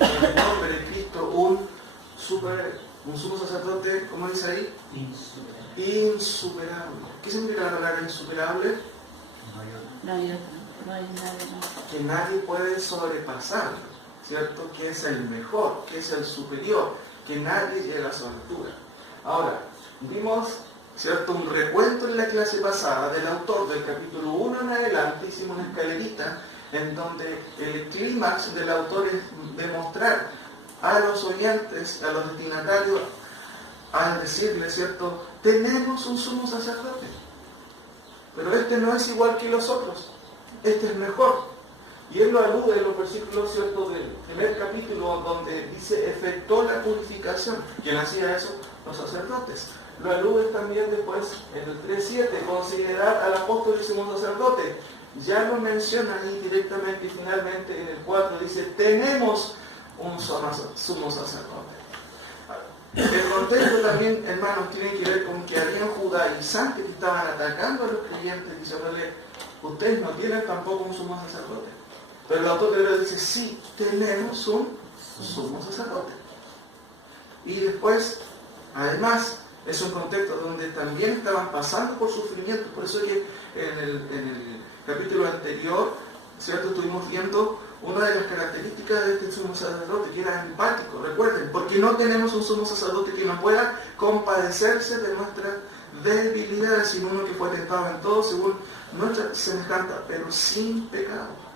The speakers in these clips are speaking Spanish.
el nombre de Cristo un sumo sacerdote, ¿cómo dice ahí? Insuperable. ¿Qué significa la palabra insuperable? No hay nadie más. Que nadie puede sobrepasar, ¿cierto? Que es el mejor, que es el superior, que nadie llega a su altura. Ahora, vimos, ¿cierto?, un recuento en la clase pasada del autor del capítulo 1 en adelante. Hicimos una escalerita en donde el clímax del autor es demostrar a los oyentes, a los destinatarios, al decirles, ¿cierto?, tenemos un sumo sacerdote, pero este no es igual que los otros, este es mejor. Y él lo alude en los versículos, ¿cierto?, del primer capítulo, donde dice, efectuó la purificación. ¿Quién hacía eso? Los sacerdotes. Lo alude también después en el 3.7, considerar al apóstol y sumo sacerdote. Ya lo menciona ahí directamente y finalmente en el 4 dice, tenemos un sumo sacerdote. El contexto también, hermanos, tiene que ver con que habían judaizantes que estaban atacando a los creyentes diciéndole, ustedes no tienen tampoco un sumo sacerdote. Pero el autor de Hebreos dice, sí, tenemos un sumo sacerdote. Y después, además, es un contexto donde también estaban pasando por sufrimiento. Por eso que en el capítulo anterior, ¿cierto?, estuvimos viendo una de las características de este sumo sacerdote, que era empático. Recuerden, porque no tenemos un sumo sacerdote que no pueda compadecerse de nuestras debilidades, sino uno que fue tentado en todo según nuestra semejanza, pero sin pecado.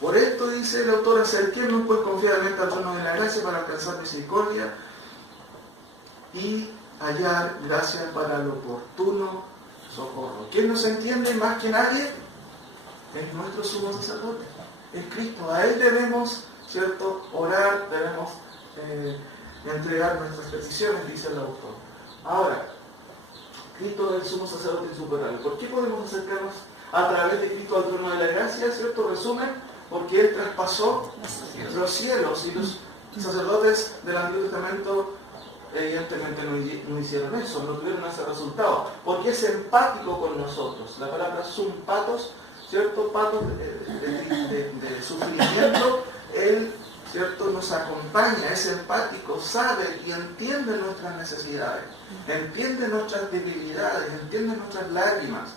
Por esto dice el autor, acerquémonos pues confiadamente al trono de la gracia para alcanzar misericordia y hallar gracia para el oportuno socorro. ¿Quién nos entiende más que nadie? Es nuestro sumo sacerdote, es Cristo. A Él debemos, ¿cierto?, orar, debemos entregar nuestras peticiones, dice el autor. Ahora, Cristo es el sumo sacerdote insuperable. ¿Por qué podemos acercarnos a través de Cristo al trono de la gracia? ¿Cierto? Resumen, porque Él traspasó los cielos y los sacerdotes del Antiguo Testamento evidentemente no hicieron eso, no tuvieron ese resultado, porque es empático con nosotros. La palabra sum patos, ¿cierto? Patos de sufrimiento. Él, ¿cierto?, nos acompaña, es empático, sabe y entiende nuestras necesidades, entiende nuestras debilidades, entiende nuestras lágrimas.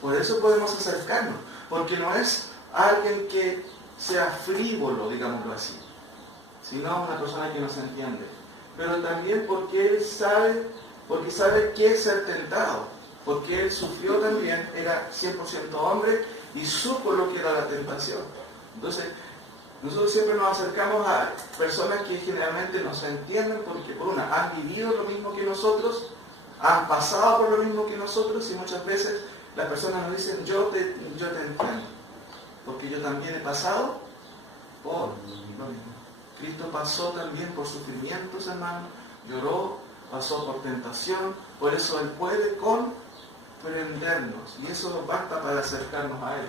Por eso podemos acercarnos, porque no es alguien que sea frívolo, digámoslo así, sino una persona que nos entiende. Pero también porque Él sabe, qué es ser tentado, porque Él sufrió también, era 100% hombre y supo lo que era la tentación. Entonces, nosotros siempre nos acercamos a personas que generalmente nos entienden porque, por una, han vivido lo mismo que nosotros, han pasado por lo mismo que nosotros, y muchas veces las personas nos dicen, yo te entiendo, porque yo también he pasado por lo mismo. Cristo pasó también por sufrimientos, hermano, lloró, pasó por tentación, por eso Él puede comprendernos, y eso nos basta para acercarnos a Él.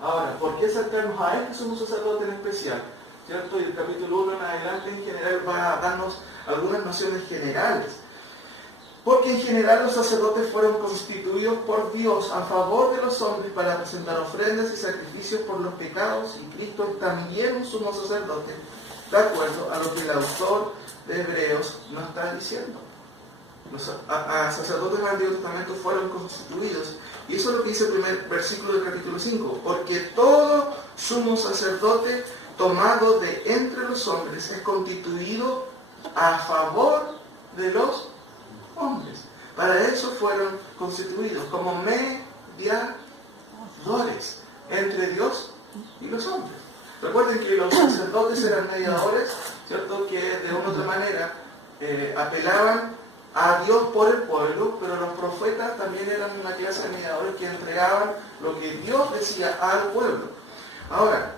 Ahora, ¿por qué acercarnos a este sumo sacerdote en especial? ¿Cierto? Y el capítulo 1 en adelante en general va a darnos algunas nociones generales. Porque en general los sacerdotes fueron constituidos por Dios a favor de los hombres para presentar ofrendas y sacrificios por los pecados, y Cristo es también un sumo sacerdote, de acuerdo a lo que el autor de Hebreos nos está diciendo. Los sacerdotes del Antiguo Testamento fueron constituidos, y eso es lo que dice el primer versículo del capítulo 5, porque todo sumo sacerdote tomado de entre los hombres es constituido a favor de los hombres. Para eso fueron constituidos, como mediadores entre Dios y los hombres. Recuerden que los sacerdotes eran mediadores, ¿cierto?, que de una u otra manera apelaban a Dios por el pueblo, pero los profetas también eran una clase de mediadores que entregaban lo que Dios decía al pueblo. Ahora,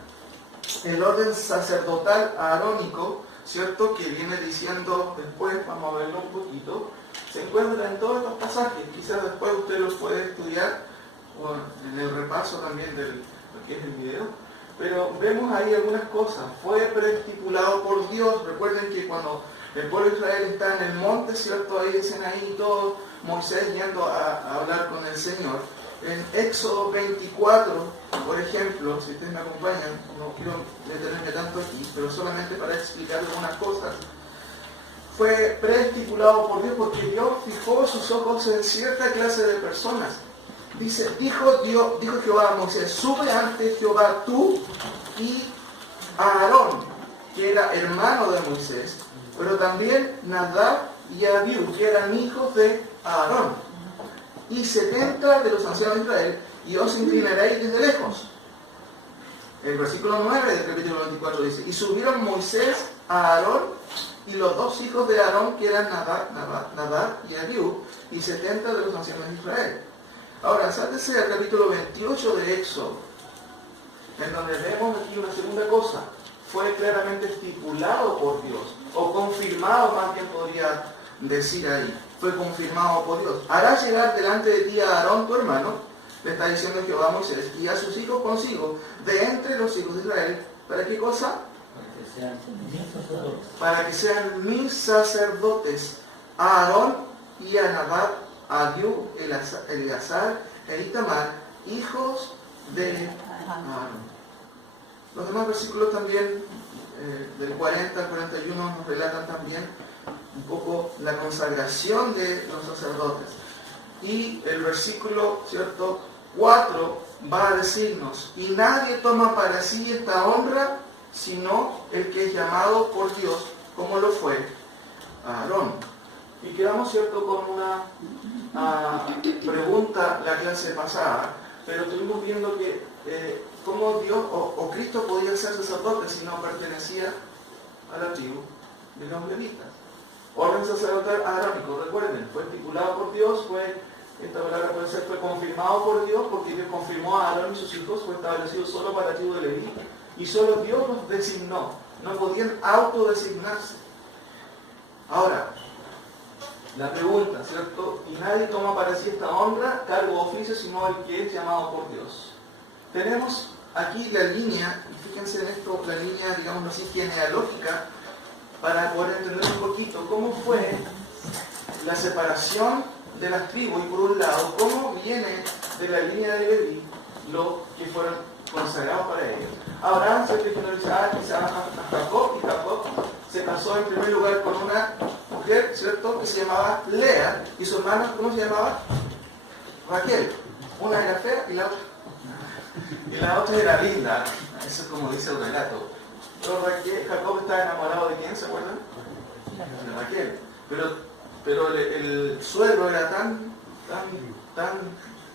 el orden sacerdotal arónico, ¿cierto?, que viene diciendo después, vamos a verlo un poquito, se encuentra en todos los pasajes. Quizás después usted los puede estudiar o en el repaso también de lo que es el video, pero vemos ahí algunas cosas. Fue preestipulado por Dios. Recuerden que cuando el pueblo de Israel está en el monte, ¿cierto?, ahí dicen ahí todo, Moisés yendo a hablar con el Señor, en Éxodo 24, por ejemplo, si ustedes me acompañan, no quiero detenerme tanto aquí, pero solamente para explicar algunas cosas, fue preestipulado por Dios porque Dios fijó sus ojos en cierta clase de personas. Dice, dijo Jehová a Moisés, sube ante Jehová tú y Aarón, que era hermano de Moisés, pero también Nadab y Abiú, que eran hijos de Aarón, y 70 de los ancianos de Israel, y os inclinaréis desde lejos. El versículo 9 del capítulo 24 dice, y subieron Moisés a Aarón y los dos hijos de Aarón, que eran Nadab y Abiú, y 70 de los ancianos de Israel. Ahora, sáltese al capítulo 28 de Éxodo, en donde vemos aquí una segunda cosa. Fue claramente estipulado por Dios, o confirmado, más bien podría decir ahí. Fue confirmado por Dios. Harás llegar delante de ti a Aarón tu hermano, le está diciendo Jehová a Moisés, y a sus hijos consigo, de entre los hijos de Israel. ¿Para qué cosa? Para que sean mis sacerdotes, a Aarón y a Nadab, a Abiú, Eleazar e Itamar, hijos de Aarón. Los demás versículos también, del 40 al 41, nos relatan también un poco la consagración de los sacerdotes. Y el versículo, ¿cierto?, 4 va a decirnos, y nadie toma para sí esta honra, sino el que es llamado por Dios, como lo fue Aarón. Y quedamos, ¿cierto?, con una pregunta la clase pasada, pero estuvimos viendo que cómo Dios o Cristo podía ser sacerdote si no pertenecía a la tribu de los levitas. Orden sacerdotal arámico, recuerden, fue estipulado por Dios, esta palabra puede ser, fue confirmado por Dios, porque Dios confirmó a Aarón y sus hijos, fue establecido solo para la tribu de Leví, y solo Dios los designó, no podían autodesignarse. Ahora, la pregunta, ¿cierto? Y nadie toma para sí esta honra, cargo o oficio, sino el que es llamado por Dios. Tenemos aquí la línea, y fíjense en esto, la línea, digamos así, genealógica, para poder entender un poquito cómo fue la separación de las tribus, y por un lado, cómo viene de la línea de Leví los que fueron consagrados para ellos. Abraham se regionalizaba quizás a Jacob, y Jacob se casó en primer lugar con una mujer, ¿cierto?, que se llamaba Lea, y su hermana, ¿cómo se llamaba? Raquel. Una era fea y la otra era linda. Eso es como dice el relato. Pero Jacob estaba enamorado de quién, ¿se acuerdan? De Raquel. Pero el suegro era tan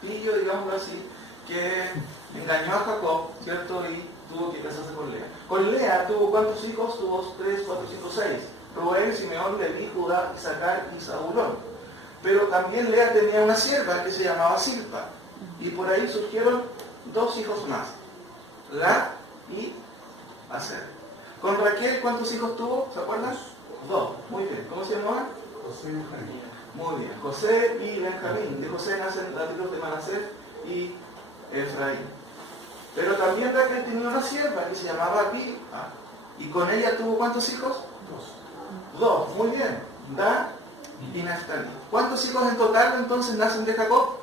pillo, digamos así, que engañó a Jacob, ¿cierto? Y tuvo que casarse con Lea. Con Lea tuvo ¿cuántos hijos? Tuvo 3, 4, 5, 6. Rubén, Simeón, Leví, Judá, Isaacar y Zabulón. Pero también Lea tenía una sierva que se llamaba Silpa. Y por ahí surgieron 2 hijos más, La y Aser. Con Raquel, ¿cuántos hijos tuvo? ¿Se acuerdan? 2. Muy bien. ¿Cómo se llamaban? José y Benjamín. Muy bien. José y Benjamín. De José nacen las tribus de Manasés y Efraín. Pero también Raquel tenía una sierva que se llamaba Bilha. ¿Y con ella tuvo cuántos hijos? 2. Muy bien. Dan y Neftalí. ¿Cuántos hijos en total entonces nacen de Jacob?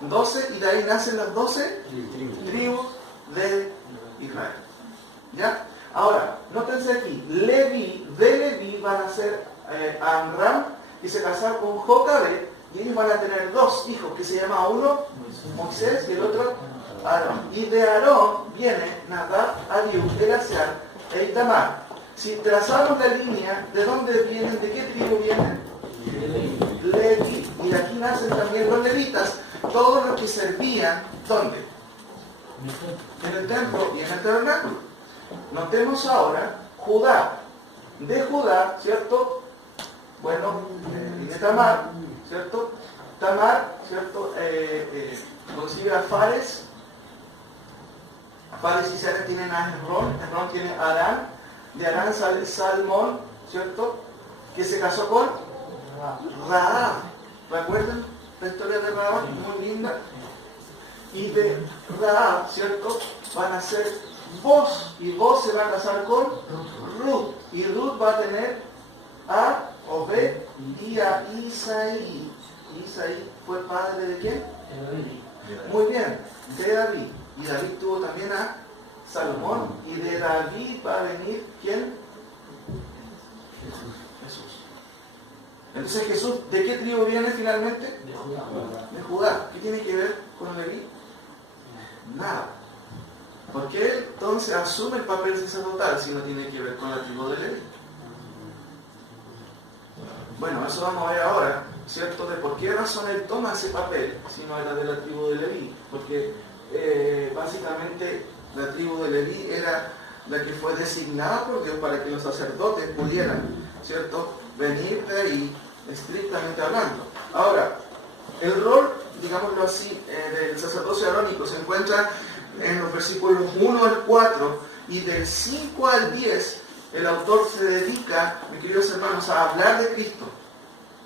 12, y de ahí nacen las 12 tribus de Israel. ¿Ya? Ahora, nótense aquí, de Leví van a ser Amram, y se casar con Jocabed, y ellos van a tener 2 hijos, que se llama uno Moisés y el otro Aarón. Y de Aarón viene Nadab, Abiú, Eleazar e Itamar. Si trazamos la línea, ¿de dónde vienen? ¿De qué tribu vienen? Leví. Y de aquí nacen también los levitas, todos los que servían, ¿dónde? En el templo y en el tabernáculo. Notemos ahora Judá. De Judá, ¿cierto? Bueno, de Tamar, ¿cierto? Tamar, ¿cierto? Concibe a Fares. Fares y Sara tienen a Hebrón tiene a Arán. De Arán sale Salmón, ¿cierto? Que se casó con Rahab. ¿Recuerdan la historia de Rahab? Muy linda. Y de Rahab, ¿cierto? Van a ser Boz, y Boz se va a casar con Ruth, y Ruth va a tener a Obed y a Isaí. ¿Isaí fue padre de quién? Muy bien, de David. Y David tuvo también a Salomón. Y de David va a venir, ¿quién? Jesús. Entonces Jesús, ¿de qué tribu viene finalmente? De Judá. De Judá. ¿Qué tiene que ver con Leví? Nada. Porque él entonces asume el papel sacerdotal si no tiene que ver con la tribu de Leví. Bueno, eso vamos a ver ahora, ¿cierto? De por qué razón él toma ese papel si no era de la tribu de Leví. Porque básicamente la tribu de Leví era la que fue designada por Dios para que los sacerdotes pudieran, ¿cierto?, venir de ahí, estrictamente hablando. Ahora, el rol, digámoslo así, del sacerdocio arónico se encuentra en los versículos 1 al 4 y del 5 al 10. El autor se dedica, mis queridos hermanos, a hablar de Cristo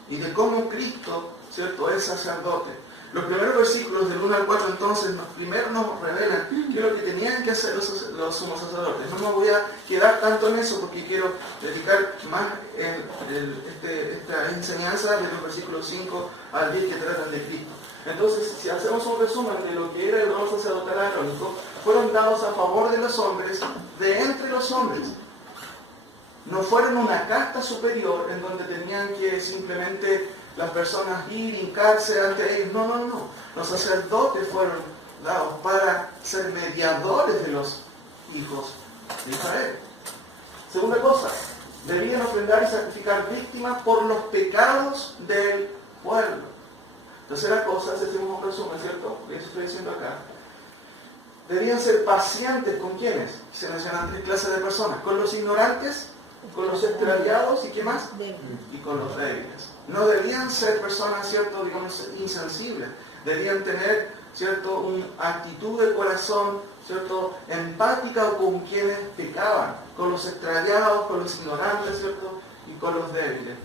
y de cómo Cristo, ¿cierto?, es sacerdote. Los primeros versículos del 1 al 4 entonces primero nos revelan qué es lo que tenían que hacer los sumos sacerdotes. No me voy a quedar tanto en eso porque quiero dedicar más esta enseñanza de los versículos 5 al 10 que tratan de Cristo. Entonces, si hacemos un resumen de lo que era el rol sacerdotal arónico, fueron dados a favor de los hombres, de entre los hombres. No fueron una casta superior en donde tenían que simplemente las personas ir, hincarse ante ellos. No, no, no. Los sacerdotes fueron dados para ser mediadores de los hijos de Israel. Segunda cosa, debían ofrendar y sacrificar víctimas por los pecados del pueblo. Tercera cosa, si hacemos un resumen, ¿cierto? Eso estoy diciendo acá. Debían ser pacientes con quienes se mencionan 3 clases de personas: con los ignorantes, con los extraviados y ¿qué más? Y con los débiles. No debían ser personas, ¿cierto?, digamos, insensibles. Debían tener, ¿cierto?, una actitud de corazón, ¿cierto?, empática con quienes pecaban, con los extraviados, con los ignorantes, ¿cierto?, y con los débiles.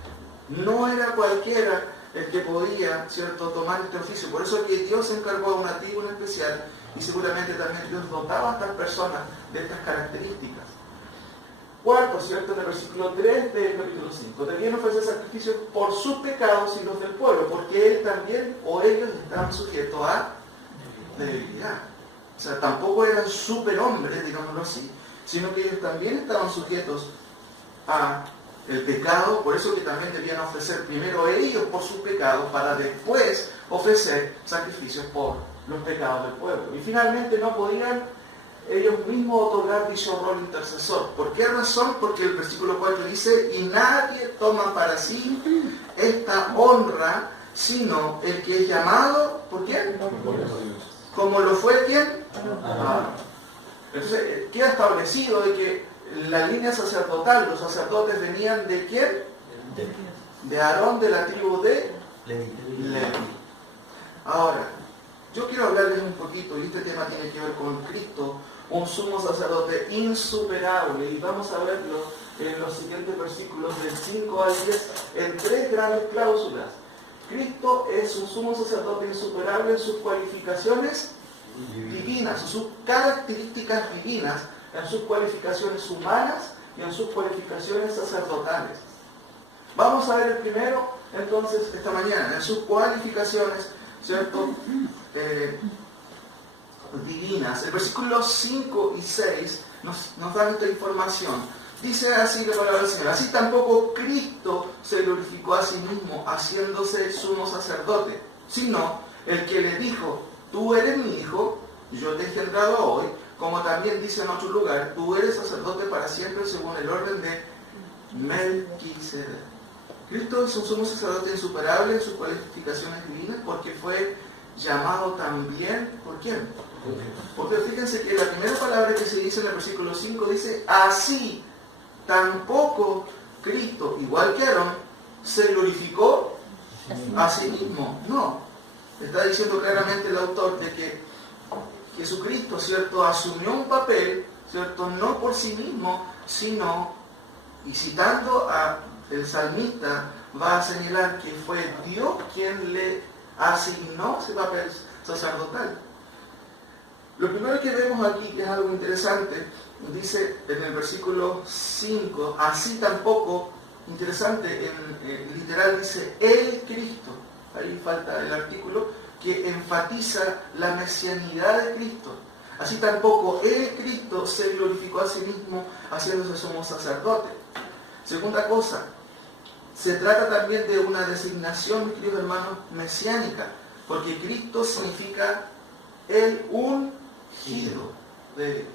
No era cualquiera el que podía, ¿cierto?, tomar este oficio. Por eso que Dios se encargó de una tribu en especial y seguramente también Dios dotaba a estas personas de estas características. Cuarto, ¿cierto?, en el versículo 3 del capítulo 5, debían ofrecer sacrificios por sus pecados y los del pueblo, porque él también o ellos estaban sujetos a debilidad. O sea, tampoco eran superhombres, digámoslo así, sino que ellos también estaban sujetos a el pecado. Por eso que también debían ofrecer primero ellos por sus pecados para después ofrecer sacrificios por los pecados del pueblo. Y finalmente no podían ellos mismos otorgar dicho rol intercesor. ¿Por qué razón? Porque el versículo 4 dice: y nadie toma para sí esta honra sino el que es llamado, ¿por quién? Como lo fue ¿quién? Entonces queda establecido de que la línea sacerdotal, los sacerdotes venían ¿de quién? De Aarón, de la tribu de Leví. Ahora, yo quiero hablarles un poquito, y este tema tiene que ver con Cristo, un sumo sacerdote insuperable, y vamos a verlo en los siguientes versículos del 5 al 10 en 3 grandes cláusulas. Cristo es un sumo sacerdote insuperable en sus cualificaciones divinas, en sus características divinas, en sus cualificaciones humanas y en sus cualificaciones sacerdotales. Vamos a ver el primero, entonces, esta mañana, en sus cualificaciones, ¿cierto?, divinas. El versículo 5 y 6 nos dan esta información. Dice así la palabra del Señor: así tampoco Cristo se glorificó a sí mismo haciéndose sumo sacerdote, sino el que le dijo: tú eres mi hijo, yo te he engendrado hoy. Como también dice en otro lugar: tú eres sacerdote para siempre según el orden de Melquisedec. Cristo es un sumo sacerdote insuperable en sus cualificaciones divinas porque fue llamado también, ¿por quién? Porque fíjense que la primera palabra que se dice en el versículo 5 dice: así tampoco Cristo, igual que Aarón, se glorificó a sí mismo. No, está diciendo claramente el autor de que Jesucristo, ¿cierto?, asumió un papel, ¿cierto?, no por sí mismo, sino, y citando a el salmista, va a señalar que fue Dios quien le asignó ese papel sacerdotal. Lo primero que vemos aquí, que es algo interesante, dice en el versículo 5, así tampoco, interesante, en literal dice el Cristo, ahí falta el artículo, que enfatiza la mesianidad de Cristo. Así tampoco el Cristo se glorificó a sí mismo haciéndose sumo sacerdote. Segunda cosa, se trata también de una designación, queridos hermanos, mesiánica, porque Cristo significa el ungido de Dios.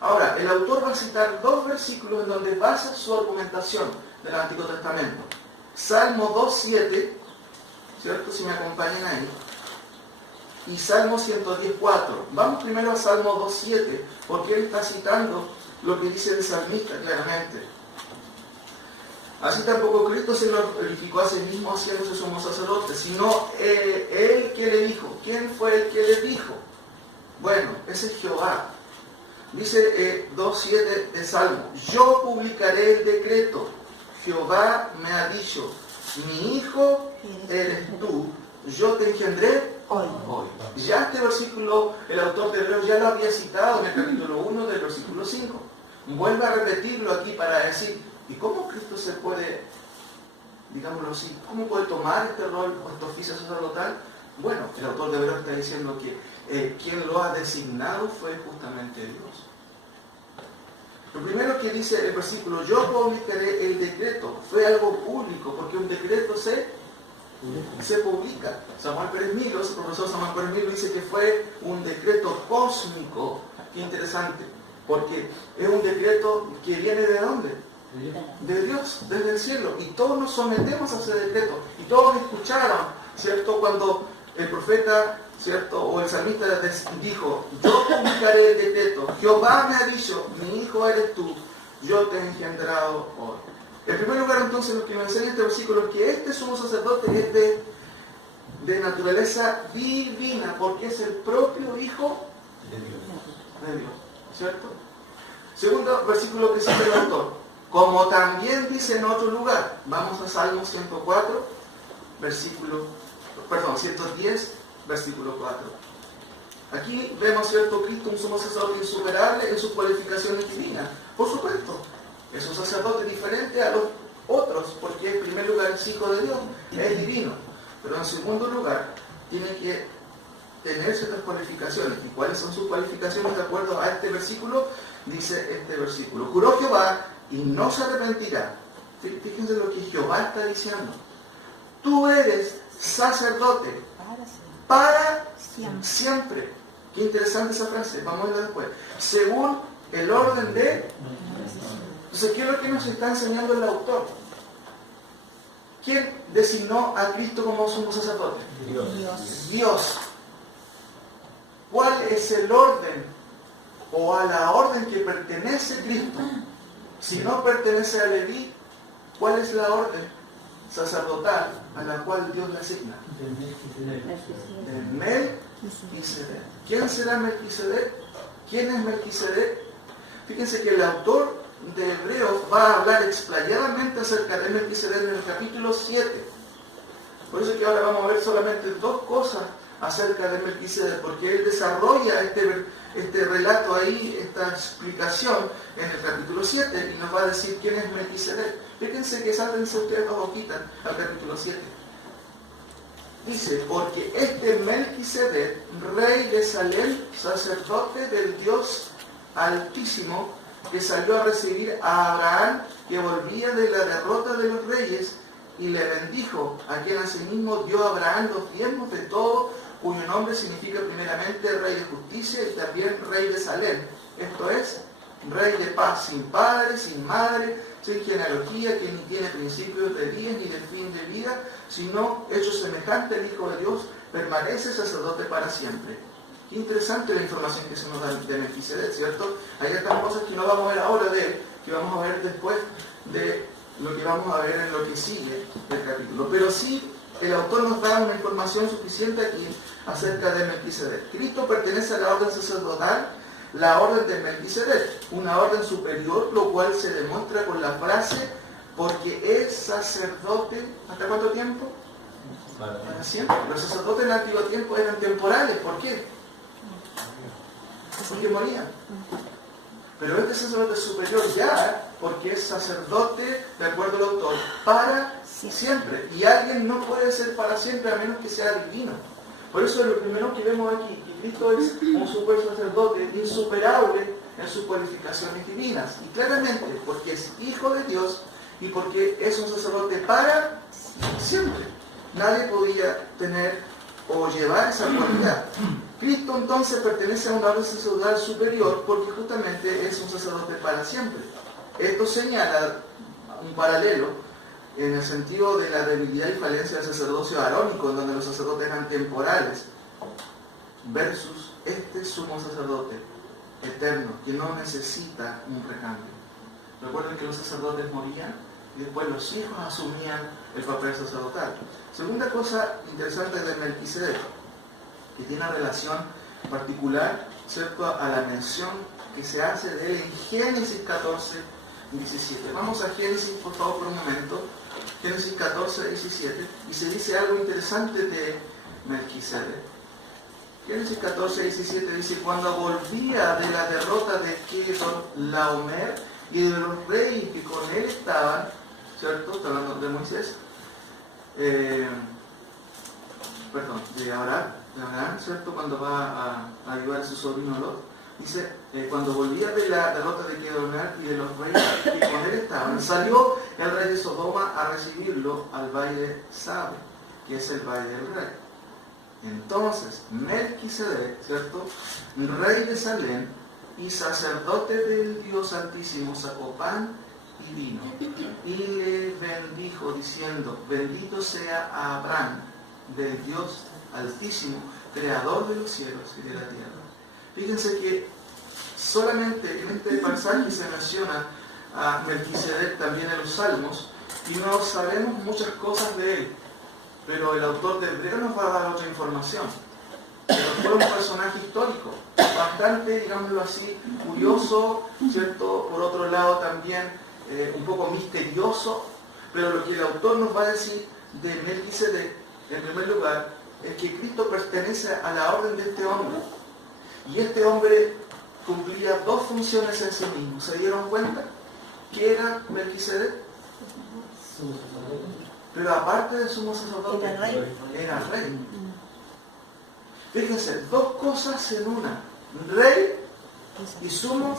Ahora, el autor va a citar 2 versículos en donde basa su argumentación del Antiguo Testamento. Salmo 2.7, ¿cierto? Si me acompañan ahí. Y Salmo 110.4. Vamos primero a Salmo 2.7, porque él está citando lo que dice el salmista claramente. Así tampoco Cristo se glorificó a sí mismo haciéndose sumo sacerdote, sino él que le dijo. ¿Quién fue el que le dijo? Bueno, ese es Jehová. Dice 2.7 de Salmo: yo publicaré el decreto. Jehová me ha dicho, mi hijo eres tú, yo te engendré hoy. Ya este versículo, el autor de Hebreos ya lo había citado en el capítulo 1 del versículo 5. Vuelve a repetirlo aquí para decir, ¿y cómo Cristo se puede, digámoslo así, cómo puede tomar este rol o este oficio sacerdotal? Bueno, el autor de Hebreos está diciendo que quien lo ha designado fue justamente Dios. Lo primero que dice el versículo, yo publicaré el decreto, fue algo público, porque un decreto se publica. Samuel Pérez Milos, el profesor Samuel Pérez Milos dice que fue un decreto cósmico. Qué interesante, porque es un decreto que viene ¿de dónde? De Dios, desde el cielo. Y todos nos sometemos a ese decreto. Y todos escucharon, ¿cierto? Cuando el profeta, ¿cierto? O el salmista dijo, yo publicaré el decreto, Jehová me ha dicho, mi hijo eres tú, yo te he engendrado hoy. En primer lugar, entonces, lo que me enseña este versículo es que este sumo sacerdote es de naturaleza divina, porque es el propio Hijo de Dios, ¿cierto? Segundo versículo que cita el autor, como también dice en otro lugar, vamos a Salmo 104, 110, versículo 4. Aquí vemos, ¿cierto?, Cristo, un sumo sacerdote insuperable en sus cualificaciones divinas. Por supuesto, es un sacerdote diferente a los otros, porque en primer lugar es hijo de Dios, es divino. Pero en segundo lugar, tiene que tener ciertas cualificaciones. ¿Y cuáles son sus cualificaciones de acuerdo a este versículo? Dice este versículo, juró Jehová y no se arrepentirá. Fíjense lo que Jehová está diciendo. Tú eres sacerdote para siempre. Qué interesante esa frase, vamos a verla después. Según el orden de... Entonces, ¿qué es lo que nos está enseñando el autor? ¿Quién designó a Cristo como sumo sacerdote? Dios. ¿Cuál es el orden o a la orden que pertenece Cristo? Si no pertenece a Leví, ¿cuál es la orden sacerdotal a la cual Dios le asigna? De Melquisedec. ¿Quién será Melquisedec? ¿Quién es Melquisedec? Fíjense que el autor de Hebreos va a hablar explayadamente acerca de Melquisedec en el capítulo 7. Por eso que ahora vamos a ver solamente 2 cosas acerca de Melquisedec, porque él desarrolla este relato ahí, esta explicación en el capítulo 7 y nos va a decir quién es Melquisedec. Fíjense que sáltense ustedes 2 hojitas al capítulo 7. Dice, porque este Melquisedec, rey de Salem, sacerdote del Dios Altísimo, que salió a recibir a Abraham, que volvía de la derrota de los reyes, y le bendijo, a quien asimismo dio a Abraham los diezmos de todo, cuyo nombre significa primeramente Rey de Justicia y también Rey de Salem. Esto es, Rey de paz, sin padre, sin madre, sin genealogía, que ni tiene principios de días ni de fin de vida, sino hecho semejante al Hijo de Dios, permanece sacerdote para siempre. Qué interesante la información que se nos da de Melquisedec, ¿cierto? Hay estas cosas que no vamos a ver ahora de él, que vamos a ver después de lo que vamos a ver en lo que sigue del capítulo. Pero sí, el autor nos da una información suficiente aquí acerca de Melquisedec. Cristo pertenece a la orden sacerdotal, la orden de Melquisedec, una orden superior, lo cual se demuestra con la frase, porque es sacerdote, ¿hasta cuánto tiempo? Para siempre. Los sacerdotes en el antiguo tiempo eran temporales, ¿por qué? Porque morían. Pero este sacerdote es superior ya, porque es sacerdote, de acuerdo al autor, para siempre. Y alguien no puede ser para siempre a menos que sea divino. Por eso lo primero que vemos aquí, que Cristo es un super sacerdote insuperable en sus cualificaciones divinas. Y claramente, porque es Hijo de Dios y porque es un sacerdote para siempre. Nadie podía tener o llevar esa cualidad. Cristo entonces pertenece a una orden sacerdotal superior porque justamente es un sacerdote para siempre. Esto señala un paralelo en el sentido de la debilidad y falencia del sacerdocio arónico, en donde los sacerdotes eran temporales, versus este sumo sacerdote eterno, que no necesita un recambio. Recuerden que los sacerdotes morían y después los hijos asumían el papel sacerdotal. Segunda cosa interesante de Melquisedec, que tiene una relación particular, ¿cierto?, a la mención que se hace de él en Génesis 14, 17. Vamos a Génesis, por favor, por un momento. Génesis 14, 17. Y se dice algo interesante de Melquisedec. Génesis 14, 17 dice: cuando volvía de la derrota de Kedorlaomer y de los reyes que con él estaban, ¿cierto? Está hablando de Moisés, de Abraham, ¿cierto? Cuando va a ayudar a su sobrino Lot, dice, cuando volvía de la derrota de Kedorlaomer y de los reyes que con él estaban, salió el rey de Sodoma a recibirlo al valle Sabe, que es el valle del rey. Entonces, Melquisedec, ¿cierto?, rey de Salem y sacerdote del Dios Altísimo, sacó pan y vino y le bendijo diciendo: bendito sea Abraham del Dios Altísimo, creador de los cielos y de la tierra. Fíjense que solamente en este pasaje se menciona a Melquisedec también en los Salmos y no sabemos muchas cosas de él. Pero el autor de Hebreo nos va a dar otra información. Pero fue un personaje histórico, bastante, digámoslo así, curioso, ¿cierto? Por otro lado también un poco misterioso. Pero lo que el autor nos va a decir de Melquisedec, en primer lugar, es que Cristo pertenece a la orden de este hombre. Y este hombre cumplía dos funciones en sí mismo. ¿Se dieron cuenta? ¿Qué era Melquisedec? Pero aparte de sumo sacerdote, era rey. Fíjense, dos cosas en una: rey y sumo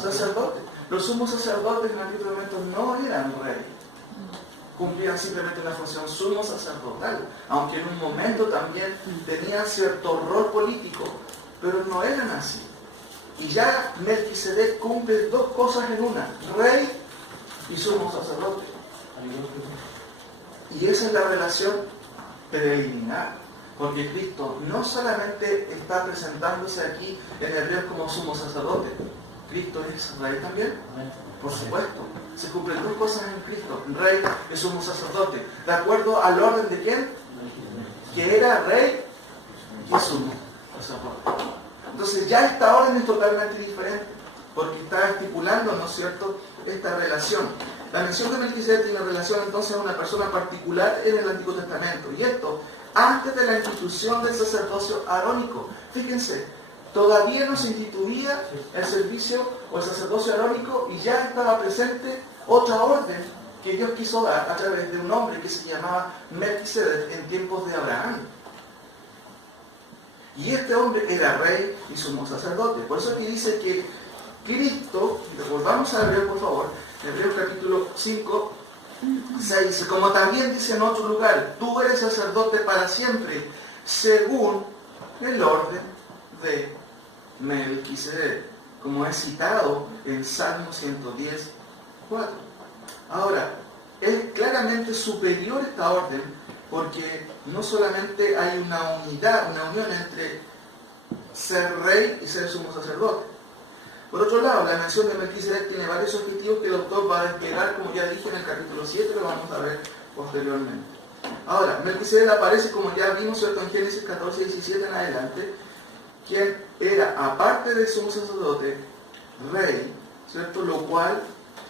sacerdote. Los sumos sacerdotes en el Antiguo Testamento no eran rey, cumplían simplemente una función sumo sacerdotal, aunque en un momento también tenían cierto rol político, pero no eran así. Y ya Melquisedec cumple dos cosas en una: rey y sumo sacerdote. Y esa es la relación preliminar, porque Cristo no solamente está presentándose aquí en Hebreos como sumo sacerdote, Cristo es rey también, por supuesto. Se cumplen dos cosas en Cristo: rey y sumo sacerdote, de acuerdo al orden de quién, que era rey y sumo sacerdote. Entonces ya esta orden es totalmente diferente, porque está estipulando, ¿no es cierto?, esta relación. La mención de Melquisedec tiene relación entonces a una persona particular en el Antiguo Testamento. Y esto antes de la institución del sacerdocio arónico. Fíjense, todavía no se instituía el servicio o el sacerdocio arónico y ya estaba presente otra orden que Dios quiso dar a través de un hombre que se llamaba Melquisedec en tiempos de Abraham. Y este hombre era rey y sumo sacerdote. Por eso aquí dice que Cristo, volvamos a Hebreos por favor, Hebreos capítulo 5, 6 dice: como también dice en otro lugar, tú eres sacerdote para siempre, según el orden de Melquisedec, como es citado en Salmo 110, 4. Ahora, es claramente superior esta orden, porque no solamente hay una unidad, una unión entre ser rey y ser sumo sacerdote. Por otro lado, la mención de Melquisedec tiene varios objetivos que el autor va a desplegar, como ya dije en el capítulo 7, lo vamos a ver posteriormente. Ahora, Melquisedec aparece, como ya vimos, ¿cierto?, en Génesis 14, 17 en adelante, quien era, aparte de sumo sacerdote, rey, ¿cierto?, lo cual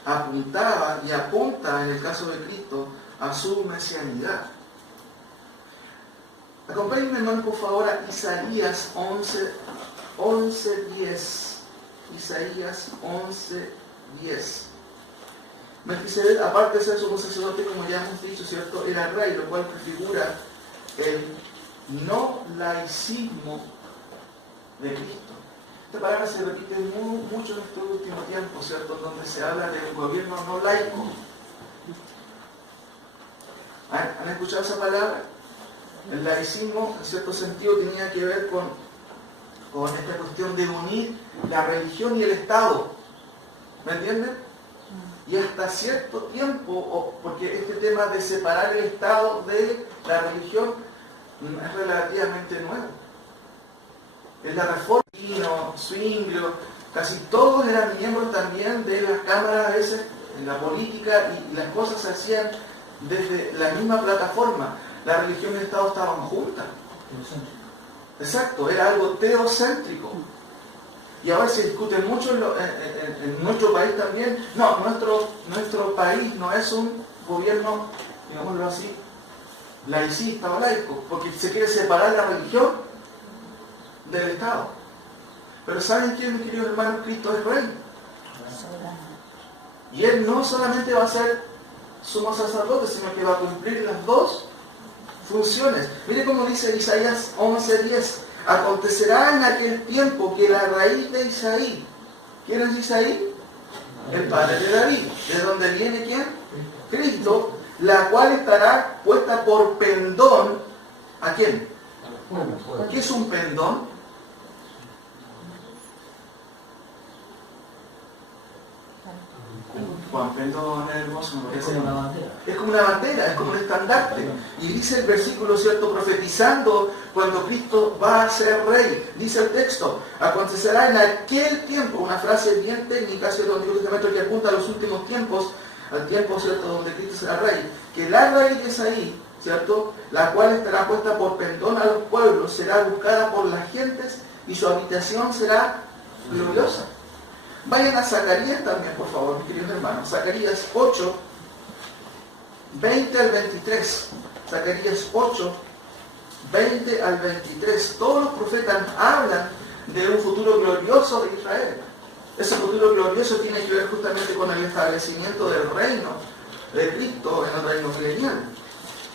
apuntaba y apunta, en el caso de Cristo, a su mesianidad. Acompáñenme, hermano, por favor, a Isaías 11:10. Isaías 11:10. Melquisedec, aparte de ser sumo sacerdote, como ya hemos dicho, ¿cierto?, era rey, lo cual prefigura el no laicismo de Cristo. Esta palabra se repite mucho en este último tiempo, ¿cierto? Donde se habla de un gobierno no laico. ¿Han escuchado esa palabra? El laicismo, en cierto sentido, tenía que ver con esta cuestión de unir la religión y el Estado. ¿Me entienden? Y hasta cierto tiempo, porque este tema de separar el Estado de la religión es relativamente nuevo. En la Reforma, Zwinglio, casi todos eran miembros también de las cámaras a veces, en la política, y las cosas se hacían desde la misma plataforma. La religión y el Estado estaban juntas. Exacto, era algo teocéntrico. Y ahora se discute mucho en nuestro país también. No, nuestro país no es un gobierno, digámoslo así, laicista o laico, porque se quiere separar la religión del Estado. Pero ¿saben quién, mis queridos hermanos? Cristo es Rey. Y Él no solamente va a ser sumo sacerdote, sino que va a cumplir las dos funciones. Mire cómo dice Isaías 11:10. Acontecerá en aquel tiempo que la raíz de Isaí, ¿quién es Isaí? El padre de David. ¿De dónde viene quién? Cristo, la cual estará puesta por pendón. ¿A quién? ¿Qué es un pendón? Juan, pendón es hermoso. Es como una bandera. Es como una bandera, es como un estandarte. Y dice el versículo, ¿cierto? Profetizando cuando Cristo va a ser rey. Dice el texto, acontecerá en aquel tiempo, una frase bien técnica, ¿cierto? Donde Dios que apunta a los últimos tiempos, al tiempo, ¿cierto? Donde Cristo será rey. Que la raíz es ahí, ¿cierto? La cual estará puesta por pendón a los pueblos, será buscada por las gentes y su habitación será gloriosa. Vayan a Zacarías también, por favor, mis queridos hermanos. Zacarías 8, 20 al 23. Zacarías 8, 20 al 23. Todos los profetas hablan de un futuro glorioso de Israel. Ese futuro glorioso tiene que ver justamente con el establecimiento del reino de Cristo en el reino milenial.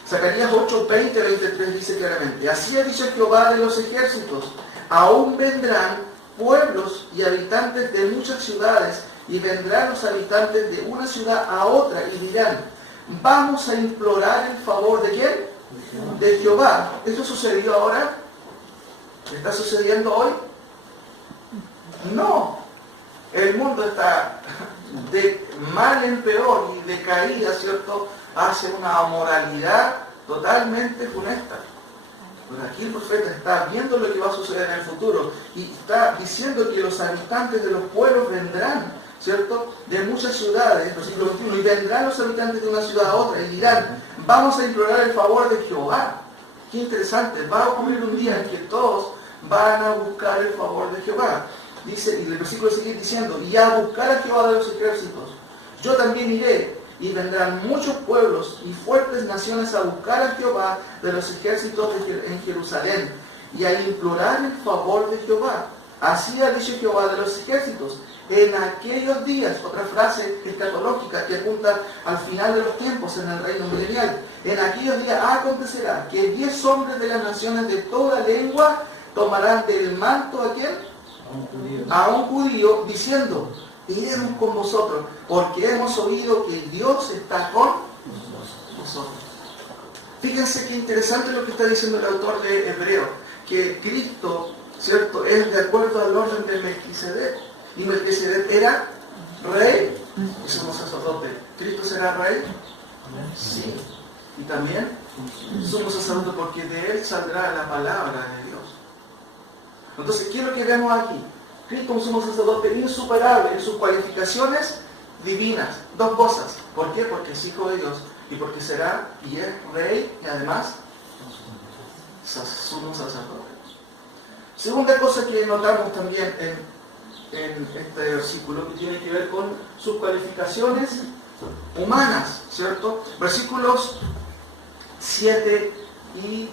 Zacarías 8, 20 al 23 dice claramente: así ha dicho Jehová de los ejércitos, aún vendrán pueblos y habitantes de muchas ciudades, y vendrán los habitantes de una ciudad a otra y dirán: vamos a implorar el favor ¿de quién? De Jehová. ¿Esto sucedió ahora? ¿Está sucediendo hoy? No. El mundo está de mal en peor y de caída, ¿cierto?, hacia una moralidad totalmente funesta. Pero aquí el profeta está viendo lo que va a suceder en el futuro y está diciendo que los habitantes de los pueblos vendrán, ¿cierto?, de muchas ciudades, versículo 21, y vendrán los habitantes de una ciudad a otra y dirán: vamos a implorar el favor de Jehová. Qué interesante, va a ocurrir un día en que todos van a buscar el favor de Jehová. Dice, y el versículo sigue diciendo: y a buscar a Jehová de los ejércitos. Yo también iré, y vendrán muchos pueblos y fuertes naciones a buscar a Jehová de los ejércitos en Jerusalén, y a implorar el favor de Jehová. Así ha dicho Jehová de los ejércitos. En aquellos días, otra frase escatológica que apunta al final de los tiempos en el reino milenial. En aquellos días acontecerá que 10 hombres de las naciones de toda lengua tomarán del manto ¿a quién? A un judío, diciendo: iremos con vosotros, porque hemos oído que Dios está con vosotros. Fíjense qué interesante lo que está diciendo el autor de Hebreo, que Cristo, ¿cierto?, es de acuerdo al orden de Melquisedec, y Melquisedec era rey y sumo sacerdote. ¿Cristo será rey? Sí. Y también sumo sacerdote, porque de él saldrá la palabra de Dios. Entonces, ¿qué es lo que vemos aquí? Cristo es un sumo sacerdote insuperable en sus cualificaciones divinas. Dos cosas. ¿Por qué? Porque es hijo de Dios y porque será y es rey y además sumo sacerdote. Segunda cosa que notamos también en este versículo, que tiene que ver con sus cualificaciones humanas, ¿cierto? Versículos 7 y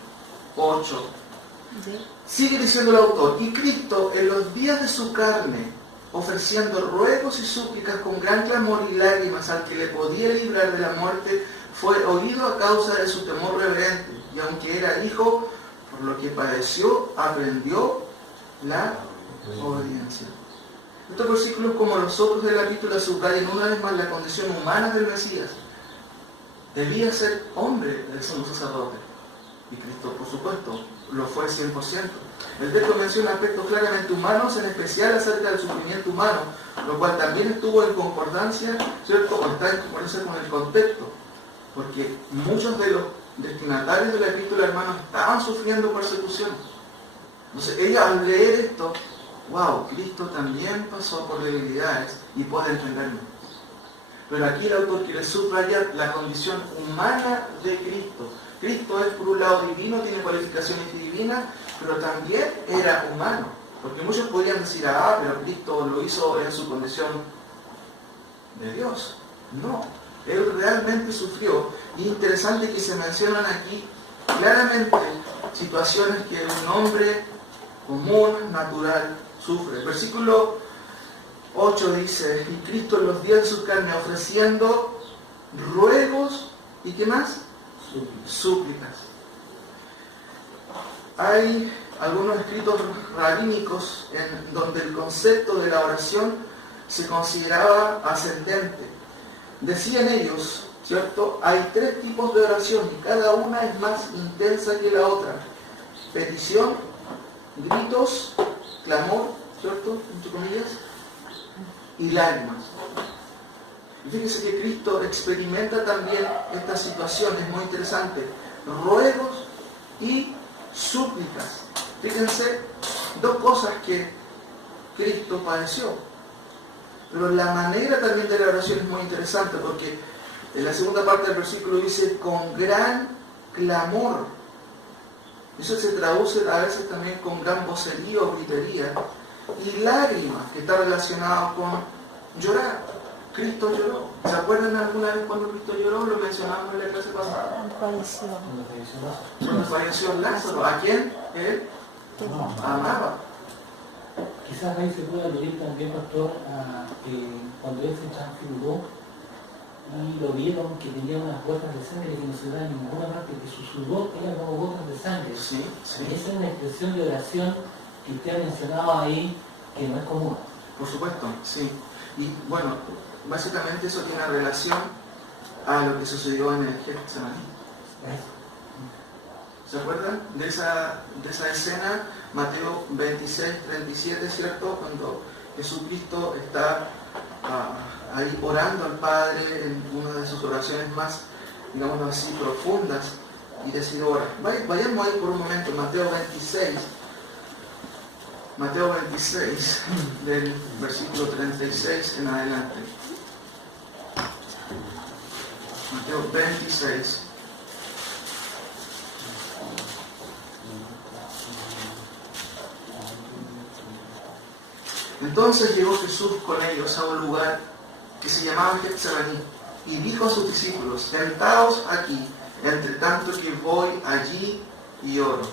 8. Sigue diciendo el autor: y Cristo en los días de su carne, ofreciendo ruegos y súplicas con gran clamor y lágrimas al que le podía librar de la muerte, fue oído a causa de su temor reverente, y aunque era hijo, por lo que padeció, aprendió la obediencia. Estos versículos, como los otros de la epístola, subrayan una vez más la condición humana del Mesías. Debía ser hombre el sumo sacerdote. Y Cristo, por supuesto, lo fue 100%. El texto menciona aspectos claramente humanos, en especial acerca del sufrimiento humano, lo cual también estuvo en concordancia, ¿cierto? O está en concordancia con el contexto. Porque muchos de los destinatarios de la epístola, hermanos, estaban sufriendo persecución. Entonces, ella al leer esto, wow, Cristo también pasó por debilidades y puede entenderlo. Pero aquí el autor quiere subrayar la condición humana de Cristo. Cristo es por un lado divino, tiene cualificaciones divinas, pero también era humano. Porque muchos podrían decir, pero Cristo lo hizo en su condición de Dios. No, Él realmente sufrió. Y es interesante que se mencionan aquí claramente situaciones que un hombre común, natural, sufre. El versículo 8 dice, y Cristo en los días de su carne ofreciendo ruegos, ¿y qué más? Súplicas. Hay algunos escritos rabínicos en donde el concepto de la oración se consideraba ascendente. Decían ellos, ¿cierto? Hay 3 tipos de oración y cada una es más intensa que la otra. Petición, gritos, clamor, ¿cierto? Entre comillas, y lágrimas. Y fíjense que Cristo experimenta también esta situación, es muy interesante. Ruegos y súplicas. Fíjense, 2 cosas que Cristo padeció. Pero la manera también de la oración es muy interesante porque en la segunda parte del versículo dice con gran clamor. Eso se traduce a veces también con gran vocerío o gritería. Y lágrimas, que está relacionado con llorar. Cristo lloró. ¿Se acuerdan alguna vez cuando Cristo lloró? Lo mencionamos en la clase pasada. Cuando falleció Lázaro. ¿A quién? Él amaba. Quizás ahí se puede aludir también, pastor, a que cuando él se transfiguró y lo vieron que tenía unas gotas de sangre que no se da en ninguna parte, que su sudor era como gotas de sangre. Sí, sí. Y esa es una expresión de oración que usted ha mencionado ahí, que no es común. Por supuesto, sí. Y bueno, básicamente eso tiene relación a lo que sucedió en el Getsemaní. ¿Se acuerdan de esa escena? Mateo 26, 37, ¿cierto? Cuando Jesucristo está ahí orando al Padre en una de sus oraciones más, digámoslo así, profundas, y decide orar. Vayamos ahí por un momento, Mateo 26, del versículo 36 en adelante. Mateo 26. Entonces llegó Jesús con ellos a un lugar que se llamaba Getsemaní y dijo a sus discípulos, sentaos aquí, entre tanto que voy allí y oro.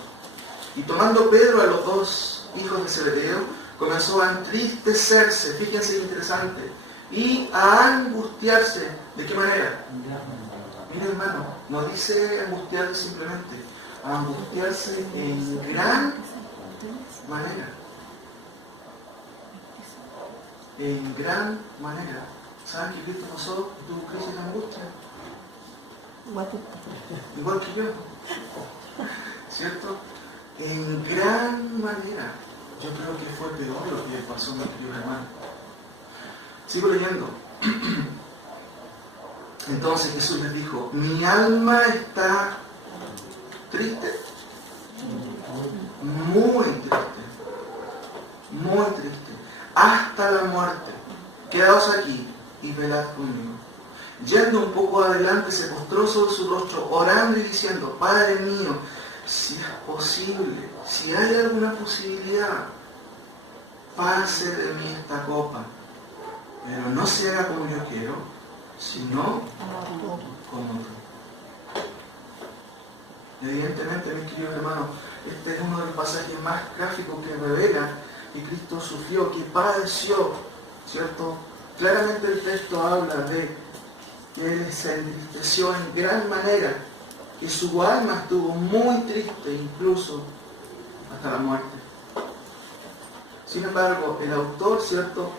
Y tomando Pedro a los 2 hijos de Zebedeo, comenzó a entristecerse, fíjense qué interesante, y a angustiarse. ¿De qué manera? Mira, hermano, no dice angustiarse simplemente, a angustiarse en gran manera. En gran manera. ¿Saben que Cristo pasó? ¿Tuvo crisis de angustia? Igual que yo. ¿Cierto? En gran manera. Yo creo que fue peor lo que pasó, mi querido hermano. Sigo leyendo. Entonces Jesús les dijo, mi alma está triste, muy triste, muy triste, hasta la muerte. Quedaos aquí y velad conmigo. Yendo un poco adelante, se postró sobre su rostro, orando y diciendo, Padre mío, si es posible, si hay alguna posibilidad, pase de mí esta copa, pero no se haga como yo quiero, sino como tú. Evidentemente, mis queridos hermanos, este es uno de los pasajes más gráficos que revela que Cristo sufrió, que padeció, ¿cierto? Claramente el texto habla de que Él se entristeció en gran manera y su alma estuvo muy triste, incluso hasta la muerte. Sin embargo, el autor, ¿cierto?,